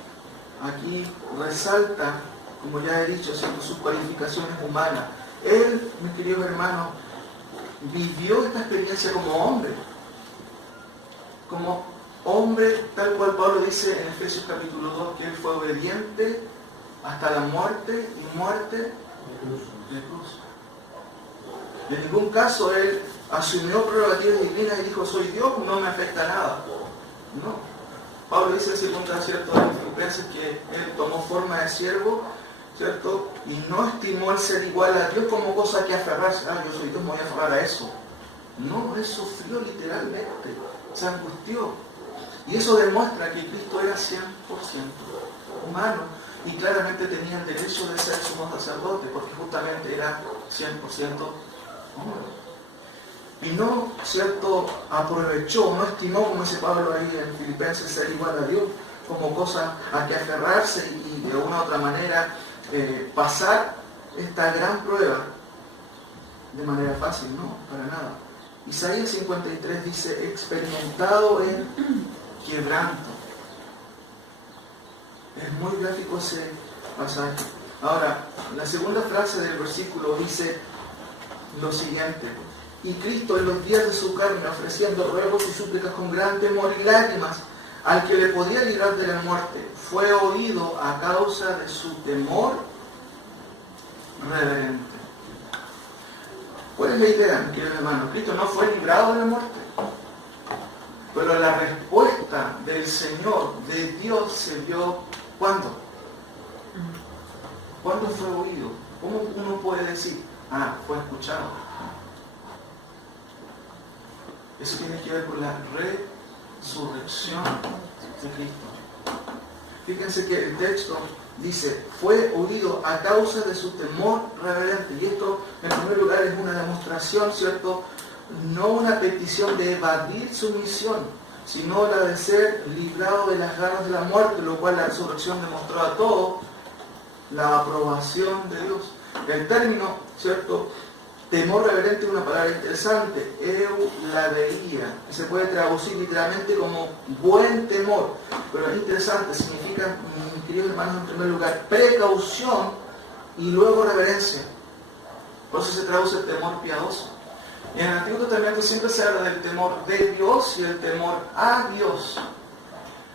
aquí resalta, como ya he dicho, ¿cierto?, sus cualificaciones humanas. Él, mis queridos hermanos, vivió esta experiencia como hombre, tal cual Pablo dice en Efesios capítulo 2, que él fue obediente hasta la muerte y muerte de cruz. En ningún caso él asumió prerrogativas divinas y dijo, soy Dios, no me afecta nada. No. Pablo dice en 2, ¿cierto?, en Filipenses, que él tomó forma de siervo, ¿cierto?, y no estimó el ser igual a Dios como cosa que aferrarse. Yo soy Dios, me voy a aferrar a eso. No, él sufrió literalmente, se angustió. Y eso demuestra que Cristo era 100% humano y claramente tenía el derecho de ser sumo sacerdote, porque justamente era 100% hombre. Y no, ¿cierto?, aprovechó, no estimó, como dice Pablo ahí en Filipenses, ser igual a Dios como cosa a que aferrarse y de una u otra manera pasar esta gran prueba de manera fácil. No, para nada. Isaías 53 dice, experimentado en quebranto. Es muy gráfico ese pasaje. Ahora, la segunda frase del versículo dice lo siguiente: y Cristo en los días de su carne, ofreciendo ruegos y súplicas con gran temor y lágrimas al que le podía librar de la muerte, fue oído a causa de su temor reverente. ¿Cuál es la idea, mi querido hermano? Cristo no fue librado de la muerte, pero la respuesta del Señor, de Dios, se dio ¿cuándo? ¿Cuándo fue oído? ¿Cómo uno puede decir, fue escuchado? Eso tiene que ver con la resurrección de Cristo. Fíjense que el texto dice, fue oído a causa de su temor reverente. Y esto, en primer lugar, es una demostración, ¿cierto?, no una petición de evadir su misión, sino la de ser librado de las garras de la muerte, lo cual la resurrección demostró a todos la aprobación de Dios. El término, ¿cierto?, temor reverente es una palabra interesante, eulabeía, que se puede traducir literalmente como buen temor, pero es interesante, significa, mis queridos hermanos, en primer lugar, precaución y luego reverencia. Por eso se traduce el temor piadoso. Y en el Antiguo Testamento siempre se habla del temor de Dios y el temor a Dios.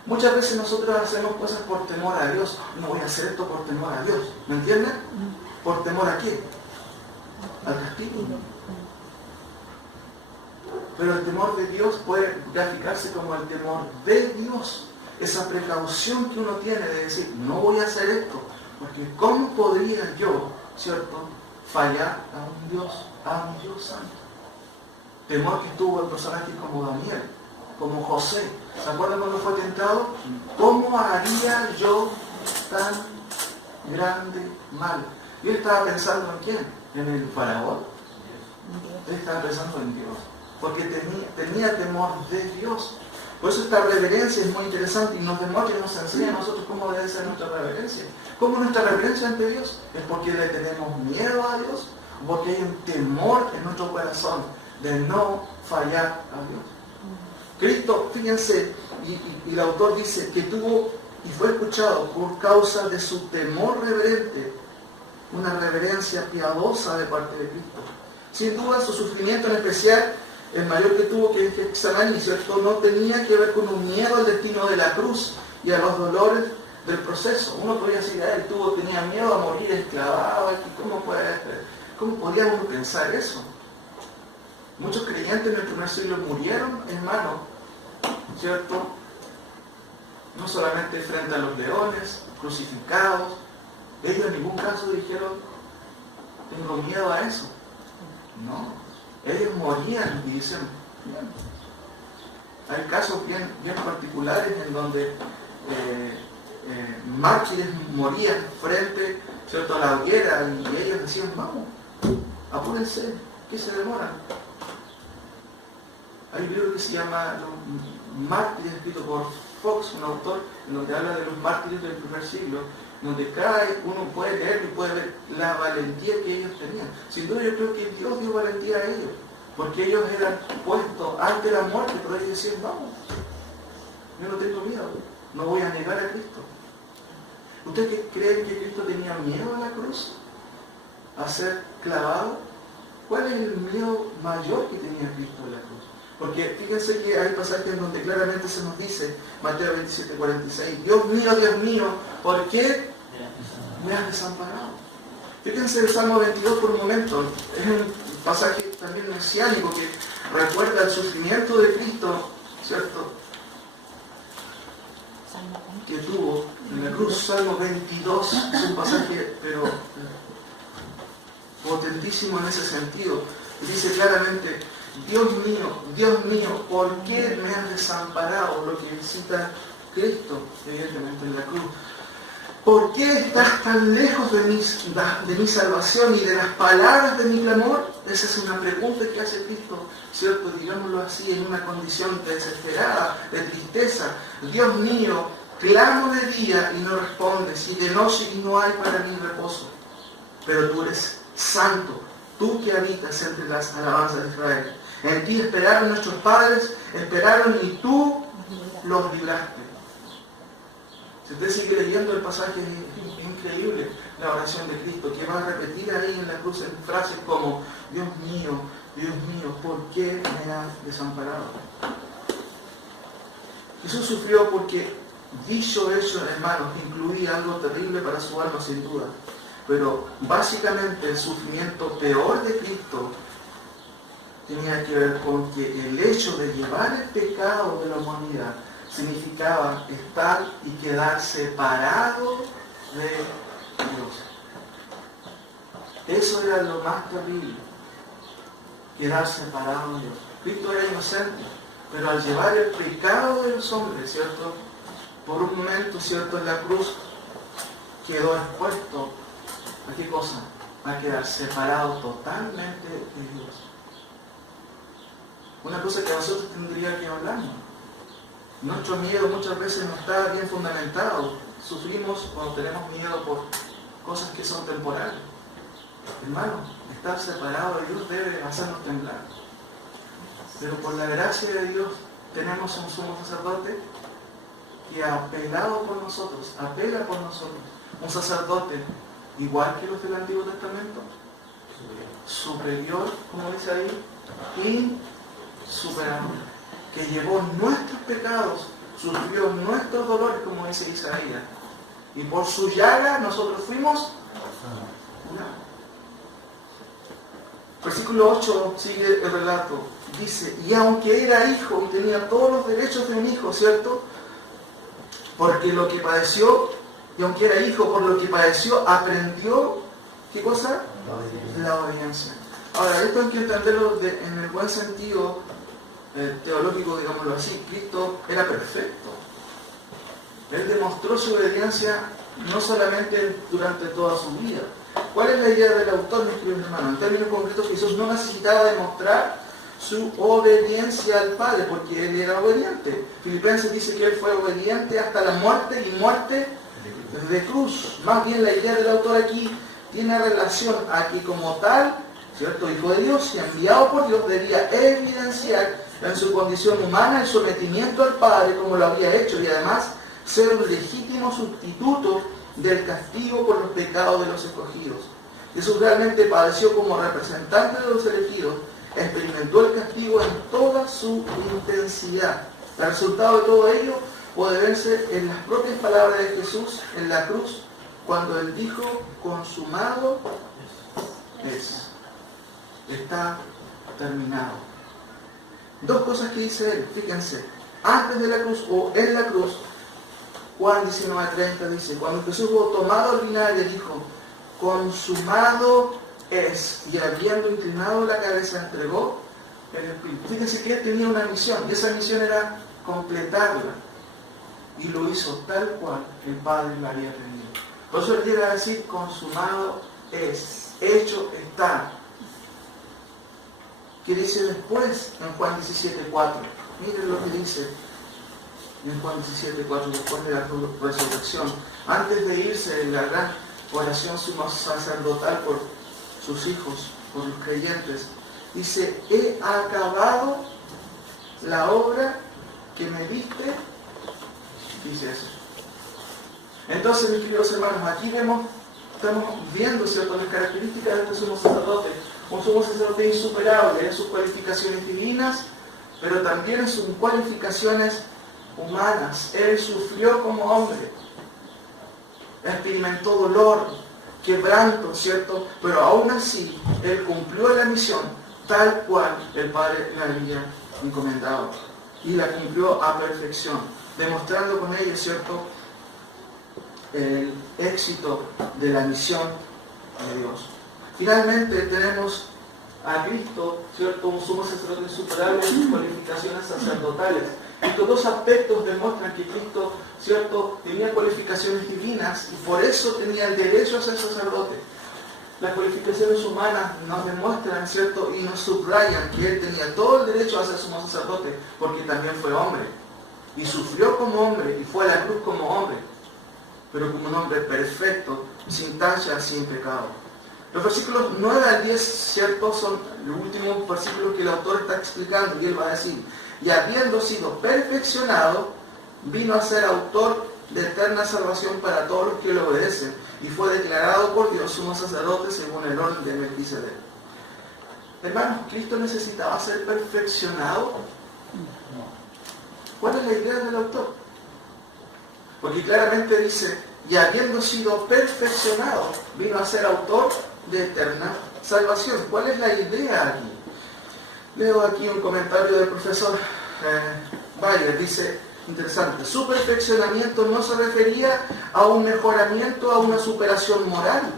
Muchas veces nosotros hacemos cosas por temor a Dios. No voy a hacer esto por temor a Dios. ¿Me entienden? ¿Por temor a qué? Al castigo. Pero el temor de Dios puede graficarse como el temor de Dios. Esa precaución que uno tiene de decir, no voy a hacer esto, porque ¿cómo podría yo, ¿cierto?, fallar a un Dios santo? Temor que tuvo el personaje como Daniel, como José. ¿Se acuerdan cuando fue tentado? ¿Cómo haría yo tan grande mal? Y él estaba pensando en quién, en el faraón. Él estaba pensando en Dios, porque tenía temor de Dios. Por eso esta reverencia es muy interesante y nos demuestra y nos enseña a nosotros cómo debe ser nuestra reverencia. ¿Cómo nuestra reverencia ante Dios? Es porque le tenemos miedo a Dios, porque hay un temor en nuestro corazón de no fallar a Dios. Cristo, fíjense, y el autor dice que tuvo y fue escuchado por causa de su temor reverente, una reverencia piadosa de parte de Cristo. Sin duda, su sufrimiento, en especial el mayor que tuvo que Getsemaní, ¿cierto?, no tenía que ver con un miedo al destino de la cruz y a los dolores del proceso. Uno podría decir, él tenía miedo a morir esclavado. ¿Cómo podía uno pensar eso? Muchos creyentes en el primer siglo murieron, hermano, ¿cierto?, no solamente frente a los leones, crucificados. Ellos en ningún caso dijeron, tengo miedo a eso. No, ellos morían y dicen, bien. Hay casos bien particulares en donde mártires morían frente, ¿cierto?, a la hoguera y ellos decían, vamos, apúrense, ¿qué se demoran? Hay un libro que se llama Los Mártires, escrito por Fox, un autor, en donde habla de los mártires del primer siglo, donde uno puede leer y puede ver la valentía que ellos tenían. Sin duda yo creo que Dios dio valentía a ellos, porque ellos eran puestos ante la muerte, pero ellos decían, vamos, yo no tengo miedo, no voy a negar a Cristo. ¿Ustedes creen que Cristo tenía miedo a la cruz? ¿A ser clavado? ¿Cuál es el miedo mayor que tenía Cristo a la cruz? Porque fíjense que hay pasajes en donde claramente se nos dice, Mateo 27:46, Dios mío, ¿por qué me has desamparado? Fíjense el Salmo 22 por un momento, es un pasaje también mesiánico que recuerda el sufrimiento de Cristo, ¿cierto?, que tuvo en la cruz. Salmo 22 es un pasaje, pero potentísimo en ese sentido. Dice claramente, Dios mío, ¿por qué me has desamparado? Lo que cita Cristo, evidentemente, en la cruz. ¿Por qué estás tan lejos de mi salvación y de las palabras de mi clamor? Esa es una pregunta que hace Cristo, ¿cierto? Digámoslo así, en una condición desesperada, de tristeza. Dios mío, clamo de día y no respondes, y de noche y no hay para mí reposo. Pero tú eres santo, tú que habitas entre las alabanzas de Israel. En ti esperaron nuestros padres, esperaron y tú los libraste. Si usted sigue leyendo el pasaje, es increíble la oración de Cristo, que va a repetir ahí en la cruz en frases como, Dios mío, ¿por qué me has desamparado? Jesús sufrió porque dicho eso, hermanos, incluía algo terrible para su alma, sin duda. Pero básicamente el sufrimiento peor de Cristo tenía que ver con que el hecho de llevar el pecado de la humanidad significaba estar y quedar separado de Dios. Eso era lo más terrible, quedar separado de Dios. Cristo era inocente, pero al llevar el pecado de los hombres, ¿cierto?, por un momento, ¿cierto?, en la cruz, quedó expuesto ¿a qué cosa? A quedar separado totalmente de Dios. Una cosa que nosotros tendría que hablarnos. Nuestro miedo muchas veces no está bien fundamentado. Sufrimos cuando tenemos miedo por cosas que son temporales. Hermano, estar separado de Dios debe hacernos temblar. Pero por la gracia de Dios tenemos un sumo sacerdote que ha apelado por nosotros, apela por nosotros. Un sacerdote igual que los del Antiguo Testamento, superior, como dice ahí, insuperable, que llevó nuestros pecados, sufrió nuestros dolores, como dice Isaías, y por su llaga nosotros fuimos curados. Versículo 8 sigue el relato, dice, y aunque era hijo y tenía todos los derechos de un hijo, ¿cierto?, porque lo que padeció, y aunque era hijo, por lo que padeció, aprendió, ¿qué cosa? La obediencia. Ahora, esto hay que entenderlo en el buen sentido teológico, digámoslo así. Cristo era perfecto. Él demostró su obediencia no solamente durante toda su vida. ¿Cuál es la idea del autor, mis queridos hermanos? En términos concretos, Jesús no necesitaba demostrar su obediencia al Padre, porque Él era obediente. Filipenses dice que Él fue obediente hasta la muerte y muerte de cruz. Más bien la idea del autor aquí tiene relación a que como tal, ¿cierto?, Hijo de Dios y enviado por Dios, debía evidenciar en su condición humana el sometimiento al Padre como lo había hecho, y además ser un legítimo sustituto del castigo por los pecados de los escogidos. Jesús realmente padeció como representante de los elegidos, experimentó el castigo en toda su intensidad. El resultado de todo ello puede verse en las propias palabras de Jesús en la cruz, cuando Él dijo, consumado es, está terminado. Dos cosas que dice Él, fíjense, antes de la cruz o en la cruz. Juan 19:30 dice, cuando Jesús hubo tomado el vinagre, dijo, consumado es, y habiendo inclinado la cabeza, entregó el Espíritu. Fíjense que Él tenía una misión, y esa misión era completarla, y lo hizo tal cual el Padre lo había pedido. Por eso Él llega a decir, consumado es, hecho está. ¿Qué dice después en Juan 17:4? Miren lo que dice. en Juan 17:4, después de la resurrección, antes de irse en la gran oración sumo sacerdotal por sus hijos, por los creyentes, dice: he acabado la obra que me diste, dice eso. Entonces, mis queridos hermanos, aquí estamos viendo, ¿cierto?, las características de este sumo sacerdote. Un sumo sacerdote insuperable en sus cualificaciones divinas, pero también en sus cualificaciones humanas. Él sufrió como hombre, experimentó dolor, quebranto, ¿cierto? Pero aún así, Él cumplió la misión tal cual el Padre la había encomendado. Y la cumplió a perfección, demostrando con ello, ¿cierto?, el éxito de la misión de Dios. Finalmente tenemos a Cristo, ¿cierto?, un sumo sacerdote insuperable en sus cualificaciones sacerdotales. Estos dos aspectos demuestran que Cristo, ¿cierto?, tenía cualificaciones divinas y por eso tenía el derecho a ser sacerdote. Las cualificaciones humanas nos demuestran, ¿cierto?, y nos subrayan que Él tenía todo el derecho a ser sumo sacerdote porque también fue hombre y sufrió como hombre y fue a la cruz como hombre, pero como un hombre perfecto, sin tacha, sin pecado. Los versículos 9 al 10, ¿cierto?, son los últimos versículos que el autor está explicando, y él va a decir: y habiendo sido perfeccionado, vino a ser autor de eterna salvación para todos los que le obedecen, y fue declarado por Dios sumo sacerdote según el orden de Melquisedec. Hermanos, ¿Cristo necesitaba ser perfeccionado? ¿Cuál es la idea del autor? Porque claramente dice: y habiendo sido perfeccionado, vino a ser autor de eterna salvación. ¿Cuál es la idea aquí? Leo aquí un comentario del profesor Bayer, dice, interesante: su perfeccionamiento no se refería a un mejoramiento, a una superación moral.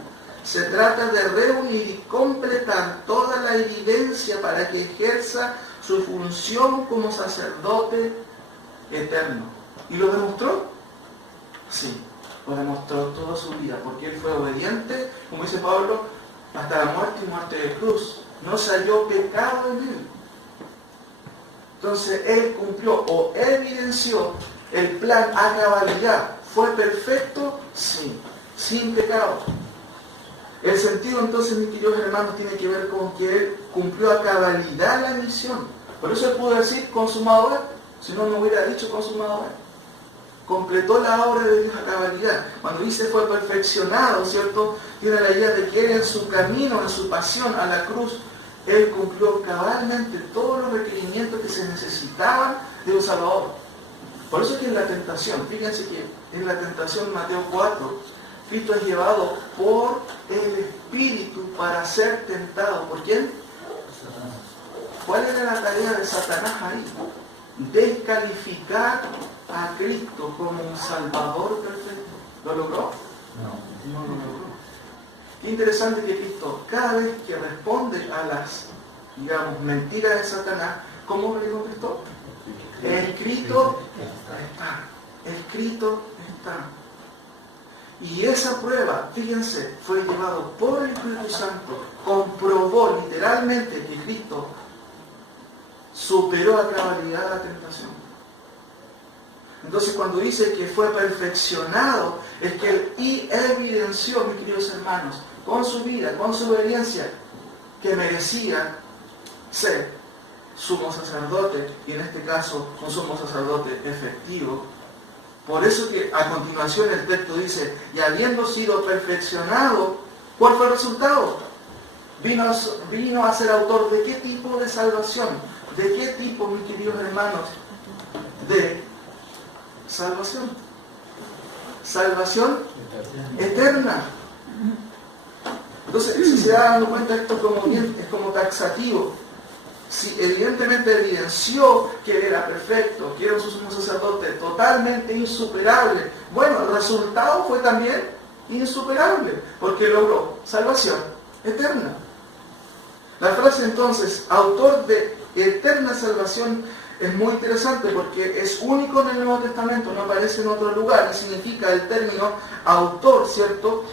Se trata de reunir y completar toda la evidencia para que ejerza su función como sacerdote eterno. ¿Y lo demostró? Sí, lo demostró toda su vida, porque él fue obediente, como dice Pablo, hasta la muerte y muerte de cruz. No se halló pecado en él. Entonces él cumplió o evidenció el plan a cabalidad. ¿Fue perfecto? Sí, sin pecado. El sentido entonces, mis queridos hermanos, tiene que ver con que él cumplió a cabalidad la misión. Por eso él pudo decir consumado es, si no, no hubiera dicho consumado es. Completó la obra de Dios a cabalidad. Cuando dice fue perfeccionado, ¿cierto?, tiene la idea de que él en su camino, en su pasión a la cruz, él cumplió cabalmente todos los requerimientos que se necesitaban de un Salvador. Por eso es que en la tentación, fíjense que en la tentación Mateo 4, Cristo es llevado por el Espíritu para ser tentado. ¿Por quién? ¿Cuál era la tarea de Satanás ahí? Descalificar a Cristo como un Salvador perfecto. ¿Lo logró? No lo logró. Qué interesante que Cristo, cada vez que responde a las, digamos, mentiras de Satanás, ¿cómo le contestó? Escrito está. Escrito está. Y esa prueba, fíjense, fue llevado por el Espíritu Santo, comprobó literalmente que Cristo superó a cabalidad la tentación. Entonces, cuando dice que fue perfeccionado, es que él evidenció, mis queridos hermanos, con su vida, con su obediencia, que merecía ser sumo sacerdote, y en este caso, un sumo sacerdote efectivo. Por eso que a continuación el texto dice: y habiendo sido perfeccionado, ¿cuál fue el resultado? Vino a ser autor de qué tipo de salvación. ¿De qué tipo, mis queridos hermanos? De salvación. Salvación eterna. Entonces, si se dan cuenta, esto es como taxativo. Si evidentemente evidenció que él era perfecto, que era un sumo sacerdote totalmente insuperable, bueno, el resultado fue también insuperable, porque logró salvación eterna. La frase entonces, autor de eterna salvación, es muy interesante porque es único en el Nuevo Testamento, no aparece en otro lugar, y significa el término autor, ¿cierto?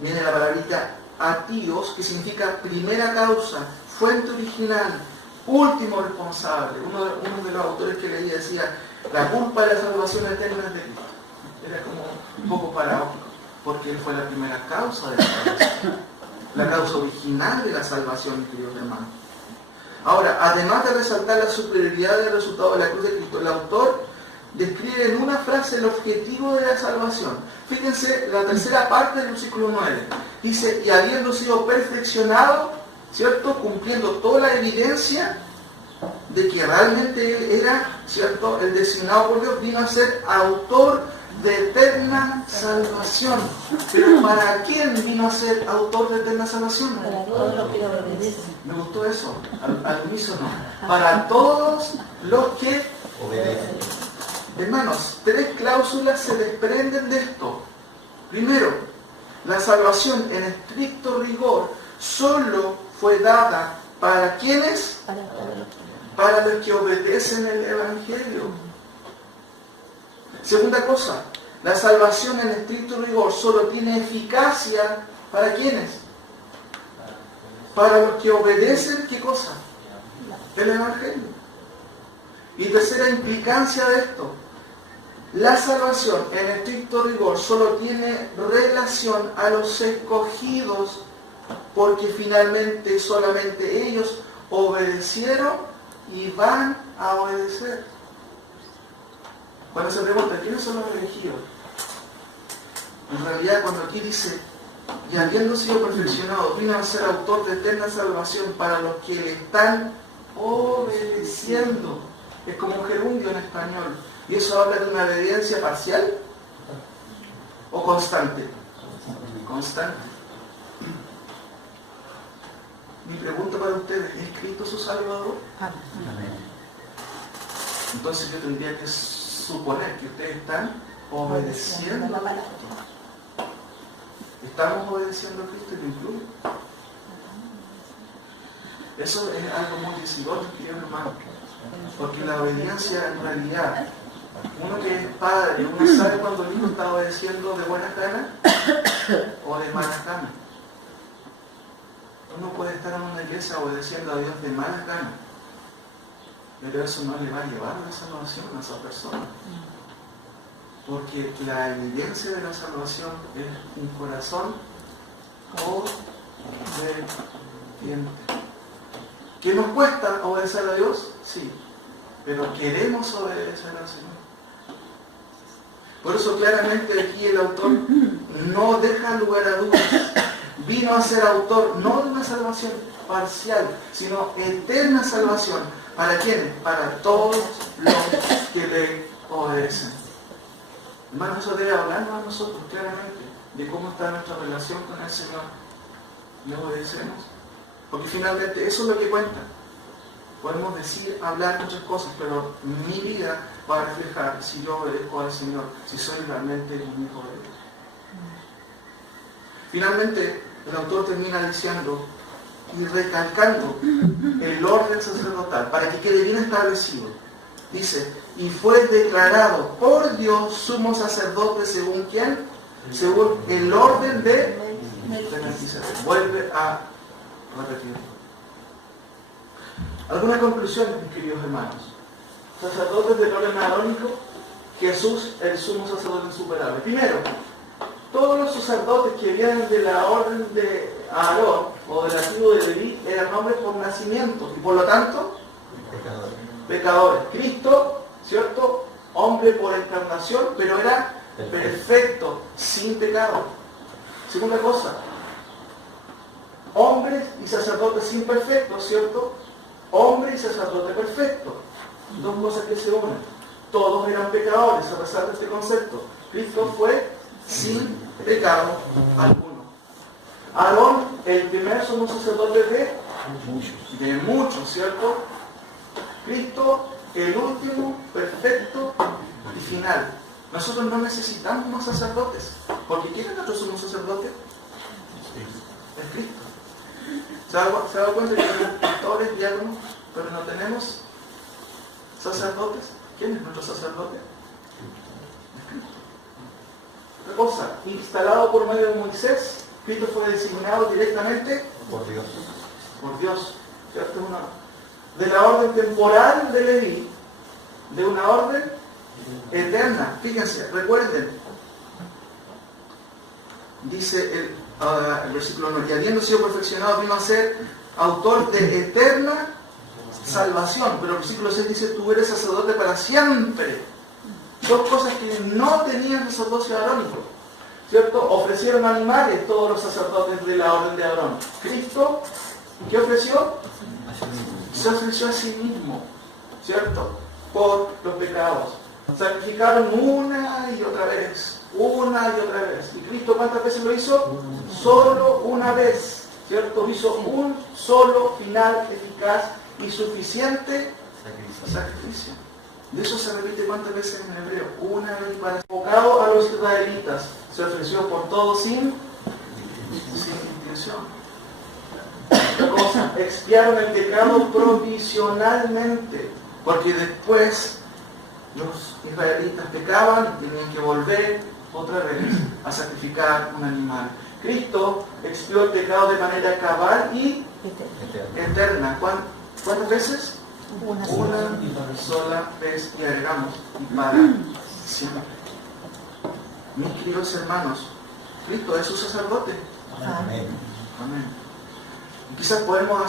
Viene la palabrita atios, que significa primera causa, fuente original, último responsable. Uno de los autores que leí decía, la culpa de la salvación eterna es de Cristo. Era como un poco paradójico, porque Él fue la primera causa de la salvación, la causa original de la salvación, queridos hermanos. Ahora, además de resaltar la superioridad del resultado de la cruz de Cristo, el autor describe en una frase el objetivo de la salvación. Fíjense la tercera parte del versículo 9. Dice, y habiendo sido perfeccionado, ¿cierto? Cumpliendo toda la evidencia de que realmente Él era, ¿cierto? El designado por Dios, vino a ser autor de eterna salvación. Pero ¿para quién vino a ser autor de eterna salvación? Para todos los que obedecen. Me gustó eso, al unísono. Para todos los que Obedece. Hermanos, 3 cláusulas se desprenden de esto. Primero, la salvación en estricto rigor solo fue dada para quienes, para los que obedecen el Evangelio. Segunda cosa, la salvación en estricto rigor solo tiene eficacia para quienes, para los que obedecen, ¿qué cosa? El Evangelio. Y tercera implicancia de esto, la salvación en estricto rigor solo tiene relación a los escogidos, porque finalmente solamente ellos obedecieron y van a obedecer. Cuando se pregunta, ¿quiénes son los elegidos? En realidad, cuando aquí dice, y habiendo sido perfeccionado, vino a ser autor de eterna salvación para los que le están obedeciendo. Es como un gerundio en español. ¿Y eso habla de una obediencia parcial o constante? Constante. Mi pregunta para ustedes, ¿es Cristo su Salvador? Entonces yo tendría que suponer que ustedes están obedeciendo a Cristo. ¿Estamos obedeciendo a Cristo y lo incluye? Eso es algo muy decidor, queridos hermanos. Porque la obediencia en realidad, uno que es padre, uno sabe cuando el hijo está obedeciendo de buena gana o de mala gana. Uno puede estar en una iglesia obedeciendo a Dios de mala gana, pero eso no le va a llevar a la salvación a esa persona. Porque la evidencia de la salvación es un corazón obediente. ¿Qué nos cuesta obedecer a Dios? Sí, pero queremos obedecer al Señor. Por eso claramente aquí el autor no deja lugar a dudas. Vino a ser autor no de una salvación parcial, sino eterna salvación. ¿Para quiénes? Para todos los que le obedecen. Hermanos, eso debe hablarnos a nosotros claramente de cómo está nuestra relación con el Señor. ¿Le obedecemos? Porque finalmente eso es lo que cuenta. Podemos decir, hablar muchas cosas, pero mi vida va a reflejar si yo obedezco al Señor, si soy realmente un hijo de Dios. Finalmente, el autor termina diciendo y recalcando el orden sacerdotal para que quede bien establecido. Dice, y fue declarado por Dios sumo sacerdote según ¿quién? Según el orden de Melquisedec. Vuelve a repetir. ¿Alguna conclusión, mis queridos hermanos? Sacerdotes del orden arónico, Jesús, el sumo sacerdote insuperable. Primero, todos los sacerdotes que vienen de la orden de Aarón o de la tribu de Leví eran hombres por nacimiento y por lo tanto pecadores. Cristo, ¿cierto? Hombre por encarnación, pero era perfecto, sin pecado. Segunda cosa, hombres y sacerdotes imperfectos, ¿cierto? Hombre y sacerdote perfecto. Dos cosas que se unen. Todos eran pecadores, a pesar de este concepto. Cristo fue sin pecado alguno. Aarón, el primer sumo sacerdote de muchos, ¿cierto? Cristo, el último, perfecto y final. Nosotros no necesitamos más sacerdotes, porque ¿quién es nuestro sumo sacerdote? Es Cristo. ¿Se ha dado cuenta que tenemos pastores, diáconos, pero no tenemos sacerdotes? ¿Quién es nuestro sacerdote? Es Cristo. Otra cosa, instalado por medio de Moisés, Cristo fue designado directamente por Dios. Por Dios. ¿Cierto? De la orden temporal de Leví, de una orden eterna. Fíjense, recuerden, dice el versículo 9, y habiendo sido perfeccionado vino a ser autor de eterna salvación. Pero el versículo 6 dice, tú eres sacerdote para siempre. Dos cosas que no tenían sacerdocio arónico, ¿cierto? Ofrecieron animales todos los sacerdotes de la orden de Aarón. Cristo, ¿qué ofreció? Se ofreció a sí mismo, ¿cierto? Por los pecados. Sacrificaron una y otra vez. ¿Y Cristo cuántas veces lo hizo? Solo una vez, ¿cierto? Hizo un solo final eficaz y suficiente sacrificio. De eso se repite cuántas veces en hebreo. Una vez para enfocado a los israelitas. Se ofreció por todo sin intención. Otra cosa, expiaron el pecado provisionalmente. Porque después los israelitas pecaban y tenían que volver otra vez a sacrificar un animal. Cristo expió el pecado de manera cabal y eterna. ¿Cuántas veces? Una sola vez, y agregamos, y para siempre. Mis queridos hermanos, Cristo es su sacerdote. Amén. Amén. Y quizás podemos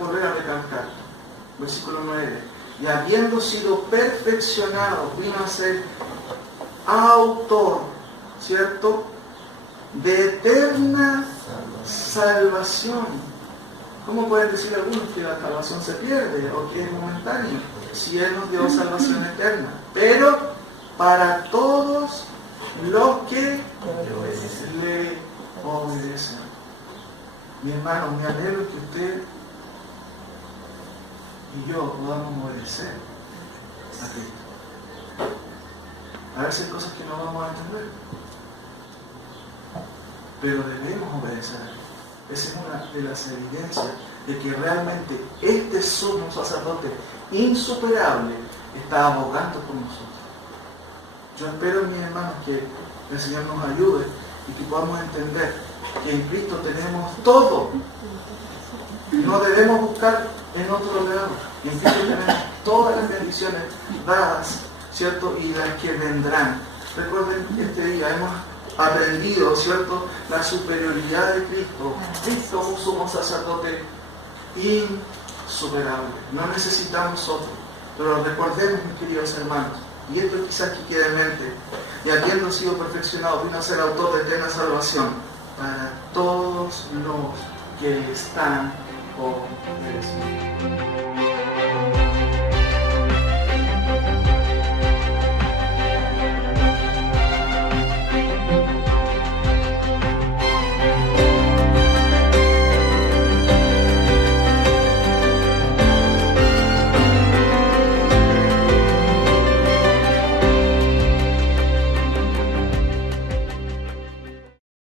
volver a recalcar, versículo 9, y habiendo sido perfeccionado, vino a ser autor, ¿cierto?, de eterna salvación. ¿Cómo pueden decir algunos que la salvación se pierde o que es momentánea? Si Él nos dio salvación eterna. Pero para todos los que le obedecen. Mi hermano, me alegro que usted y yo podamos obedecer a Cristo. A veces hay cosas que no vamos a entender, pero debemos obedecer. Esa es una de las evidencias de que realmente este sumo sacerdote insuperable está abogando por nosotros. Yo espero, mis hermanos, que el Señor nos ayude y que podamos entender que en Cristo tenemos todo. No debemos buscar en otro lado. En Cristo tenemos todas las bendiciones dadas, ¿cierto? Y las que vendrán. Recuerden, este día hemos aprendido, ¿cierto?, la superioridad de Cristo. Cristo es un sumo sacerdote insuperable. No necesitamos otro. Pero recordemos, mis queridos hermanos, y esto quizás que quede en mente, y habiendo sido perfeccionado, vino a ser autor de eterna salvación para todos los que están con Jesús.